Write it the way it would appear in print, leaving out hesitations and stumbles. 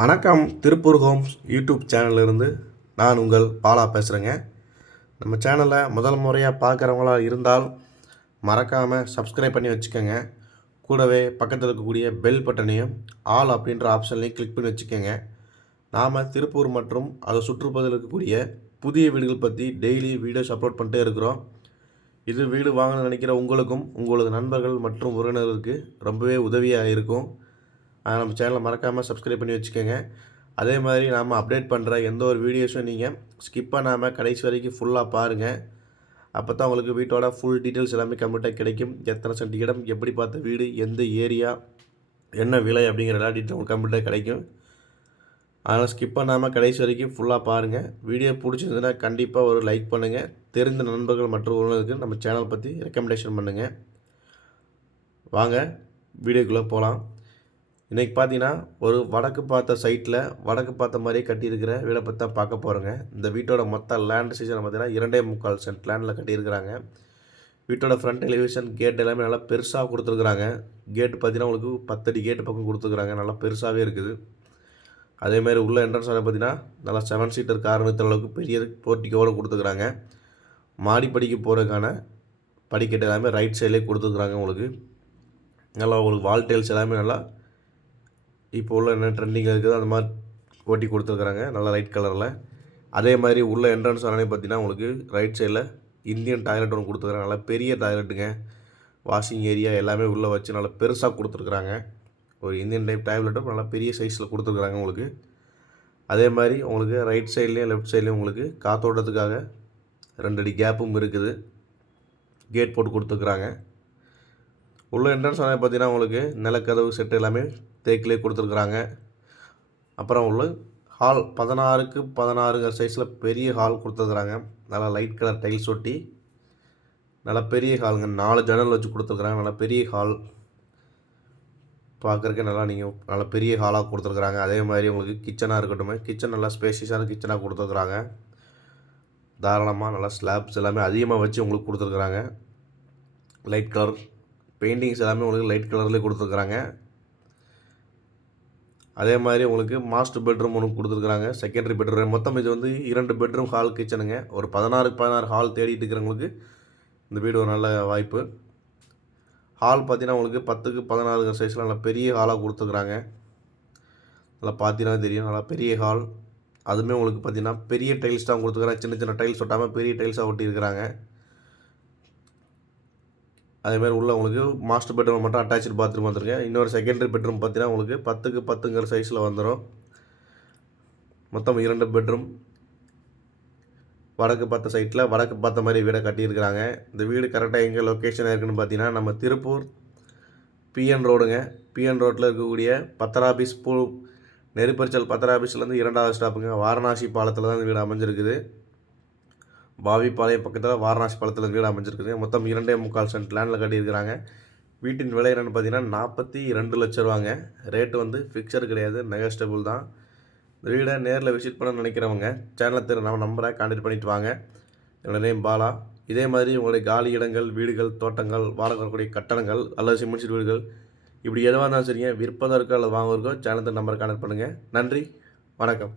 வணக்கம். Tiruppur Holmes YouTube சேனல்லிருந்து நான் உங்கள் பாலா பேசுகிறேங்க. நம்ம சேனலை முதல் முறையாக பார்க்குறவங்களா இருந்தால் மறக்காமல் சப்ஸ்கிரைப் பண்ணி வச்சுக்கோங்க. கூடவே பக்கத்தில் இருக்கக்கூடிய பெல் பட்டனையும் ஆல் அப்படின்ற ஆப்ஷன்லையும் கிளிக் பண்ணி வச்சுக்கோங்க. நாம் திருப்பூர் மற்றும் அதை சுற்றுப்பகுதியில் இருக்கக்கூடிய புதிய வீடுகள் பற்றி டெய்லி வீடியோஸ் அப்லோட் பண்ணிட்டே இருக்கிறோம். இது வீடு வாங்கணும்னு நினைக்கிற உங்களுக்கும் உங்களது நண்பர்கள் மற்றும் உறவினர்களுக்கு ரொம்பவே உதவியாக இருக்கும். நம்ம சேனலை மறக்காமல் சப்ஸ்கிரைப் பண்ணி வச்சுக்கோங்க. அதே மாதிரி நாம் அப்டேட் பண்ணுற எந்த ஒரு வீடியோஸும் நீங்கள் ஸ்கிப் பண்ணாமல் கடைசி வரைக்கும் ஃபுல்லாக பாருங்கள். அப்போ தான் உங்களுக்கு வீட்டோட ஃபுல் டீட்டெயில்ஸ் எல்லாமே கம்ப்ளீட்டாக கிடைக்கும். எத்தனை சென்ட் இடம், எப்படி பார்த்த வீடு, எந்த ஏரியா, என்ன விலை அப்படிங்கிற எல்லா டீட்டெயிலும் உங்களுக்கு கம்ப்ளீட்டாக கிடைக்கும். அதனால் ஸ்கிப் பண்ணாமல் கடைசி வரைக்கும் ஃபுல்லாக பாருங்கள். வீடியோ பிடிச்சிருந்ததுன்னா கண்டிப்பாக ஒரு லைக் பண்ணுங்கள். தெரிந்த நண்பர்கள் மற்றும் உறவினருக்கு நம்ம சேனல் பற்றி ரெக்கமெண்டேஷன் பண்ணுங்கள். வாங்க வீடியோக்குள்ளே போகலாம். இன்றைக்கி பார்த்தீங்கன்னா ஒரு வடக்கு பார்த்த சைட்டில் வடக்கு பார்த்த மாதிரியே கட்டியிருக்கிற வீடை பற்றி தான் பார்க்க போகிறோங்க. இந்த வீட்டோட மொத்த லேண்ட் சைஸில் பார்த்தீங்கன்னா 2.25 சென்ட் லேண்டில் கட்டியிருக்கிறாங்க. வீட்டோட ஃப்ரண்ட் எலிவேஷன் கேட் எல்லாமே நல்லா பெருசாக கொடுத்துருக்குறாங்க. கேட்டு பார்த்தீங்கன்னா உங்களுக்கு 10 அடி கேட்டு பக்கம் கொடுத்துருக்குறாங்க. நல்லா பெருசாகவே இருக்குது. அதேமாதிரி உள்ள என்ட்ரன்ஸ் பார்த்தீங்கன்னா நல்லா 7 சீட்டர் கார் நிறுத்துற அளவுக்கு பெரிய போர்ட்டிக்கோடு கொடுத்துருக்குறாங்க. மாடிப்படிக்கு போகிறதுக்கான படிக்கட்டு எல்லாமே ரைட் சைட்லேயே கொடுத்துருக்குறாங்க. உங்களுக்கு நல்லா உங்களுக்கு வால் டைல்ஸ் எல்லாமே நல்லா இப்போ உள்ள என்ன ட்ரெண்டிங்கில் இருக்குதோ அந்த மாதிரி ஓட்டி கொடுத்துருக்குறாங்க. நல்லா லைட் கலரில். அதே மாதிரி உள்ள என்ட்ரன்ஸ் ஆனே பார்த்தீங்கன்னா உங்களுக்கு ரைட் சைடில் இந்தியன் டாய்லெட் ஒன்று கொடுத்துருக்குறாங்க. நல்லா பெரிய டாய்லெட்டுங்க. வாஷிங் ஏரியா எல்லாமே உள்ளே வச்சு நல்லா பெருசாக கொடுத்துருக்குறாங்க. ஒரு இந்தியன் டைப் டாய்லெட்டும் நல்லா பெரிய சைஸில் கொடுத்துருக்குறாங்க உங்களுக்கு. அதே மாதிரி உங்களுக்கு ரைட் சைட்லேயும் லெஃப்ட் சைட்லேயும் உங்களுக்கு காத்தோட்டத்துக்காக 2 அடி கேப்பும் இருக்குது. கேட் போட்டு கொடுத்துருக்குறாங்க. உள்ள என்ட்ரன்ஸ் ஆனால் பார்த்தீங்கன்னா உங்களுக்கு நிலக்கதவு செட்டு எல்லாமே தேக்கிலே கொடுத்துருக்குறாங்க. அப்புறம் உள்ள ஹால் 16க்கு 16 சைஸில் பெரிய ஹால் கொடுத்துருக்குறாங்க. நல்லா லைட் கலர் டைல்ஸ் ஒட்டி நல்லா பெரிய ஹாலுங்க. 4 ஜன்னல் வச்சு கொடுத்துருக்குறாங்க. நல்லா பெரிய ஹால் பார்க்குறதுக்கு நல்லா பெரிய ஹாலாக கொடுத்துருக்குறாங்க. அதே மாதிரி உங்களுக்கு கிச்சனாக இருக்கட்டும், கிச்சன் நல்லா ஸ்பேஷியஸான கிச்சனாக கொடுத்துருக்குறாங்க. தாராளமாக நல்லா ஸ்லாப்ஸ் எல்லாமே அதிகமாக வச்சு உங்களுக்கு கொடுத்துருக்குறாங்க. லைட் கலர் பெயிண்டிங்ஸ் எல்லாமே உங்களுக்கு லைட் கலர்லேயே கொடுத்துருக்குறாங்க. அதே மாதிரி உங்களுக்கு மாஸ்டர் பெட்ரூம் ஒன்று கொடுத்துருக்குறாங்க. செகண்டரி பெட்ரூம் மொத்தம் இது வந்து 2 பெட்ரூம் ஹால் கிச்சனுங்க. ஒரு 16க்கு 16 ஹால் தேடிட்டு இருக்கிறவங்களுக்கு இந்த வீடு ஒரு நல்ல வாய்ப்பு. ஹால் பார்த்தீங்கன்னா உங்களுக்கு 10க்கு 16 சைஸில் நல்லா பெரிய ஹாலாக கொடுத்துருக்குறாங்க. நல்லா பார்த்தீங்கன்னா தெரியும். நல்லா பெரிய ஹால். அதுவுமே உங்களுக்கு பார்த்தீங்கன்னா பெரிய டைல்ஸ் தான் கொடுத்துருக்குறாங்க. சின்ன சின்ன டைல்ஸ் ஒட்டாமல் பெரிய டைல்ஸாக ஒட்டியிருக்கிறாங்க. அதேமாதிரி உள்ள உங்களுக்கு மாஸ்டர் பெட்ரூம் மட்டும் அட்டாச்சு பாத்ரூம் வந்துருங்க. இன்னொரு செகண்டரி பெட்ரூம் பார்த்தீங்கன்னா உங்களுக்கு 10க்கு 10 சைஸில் வந்துடும். மொத்தம் 2 பெட்ரூம். வடக்கு பார்த்த சைட்டில் வடக்கு பார்த்த மாதிரி வீடை கட்டியிருக்கிறாங்க. இந்த வீடு கரெக்டாக எங்கே லொக்கேஷன் இருக்குதுன்னு பார்த்தீங்கன்னா நம்ம திருப்பூர் பிஎன் ரோடுங்க. பிஎன் ரோட்டில் இருக்கக்கூடிய பத்தர் ஆஃபீஸ் நெருப்பரிச்சல் பத்தர் ஆஃபீஸ்லேருந்து 2வது ஸ்டாப்புங்க. வாரணாசி பாலத்தில் தான் இந்த வீடு அமைஞ்சிருக்குது. பாவிப்பாளையம் பக்கத்தில் வாரணாசி பாலத்தில் வீடு அமைஞ்சிருக்குது. மொத்தம் 2.25 சென்ட் லேண்டில் கட்டியிருக்கிறாங்க. வீட்டின் விலை என்னென்னு பார்த்தீங்கன்னா 42 லட்ச ரூபாங்க. ரேட்டு வந்து ஃபிக்ஸடு கிடையாது, நெகோஷியபிள் தான். இந்த வீடை நேரில் விசிட் பண்ண நினைக்கிறவங்க சேனலை நம்ம நம்பரை கான்டெக்ட் பண்ணிவிட்டு வாங்க. என்னோடய நேம் பாலா. இதே மாதிரி உங்களுடைய காலி இடங்கள், வீடுகள், தோட்டங்கள், வாடகை வரக்கூடிய கட்டணங்கள் அல்லது சிமெண்ட் வீடுகள் இப்படி எதுவாக இருந்தாலும் சரிங்க, விற்பதற்கோ அல்லது வாங்குவதற்கோ சேனல் நம்பரை கான்டெக்ட் பண்ணுங்கள். நன்றி, வணக்கம்.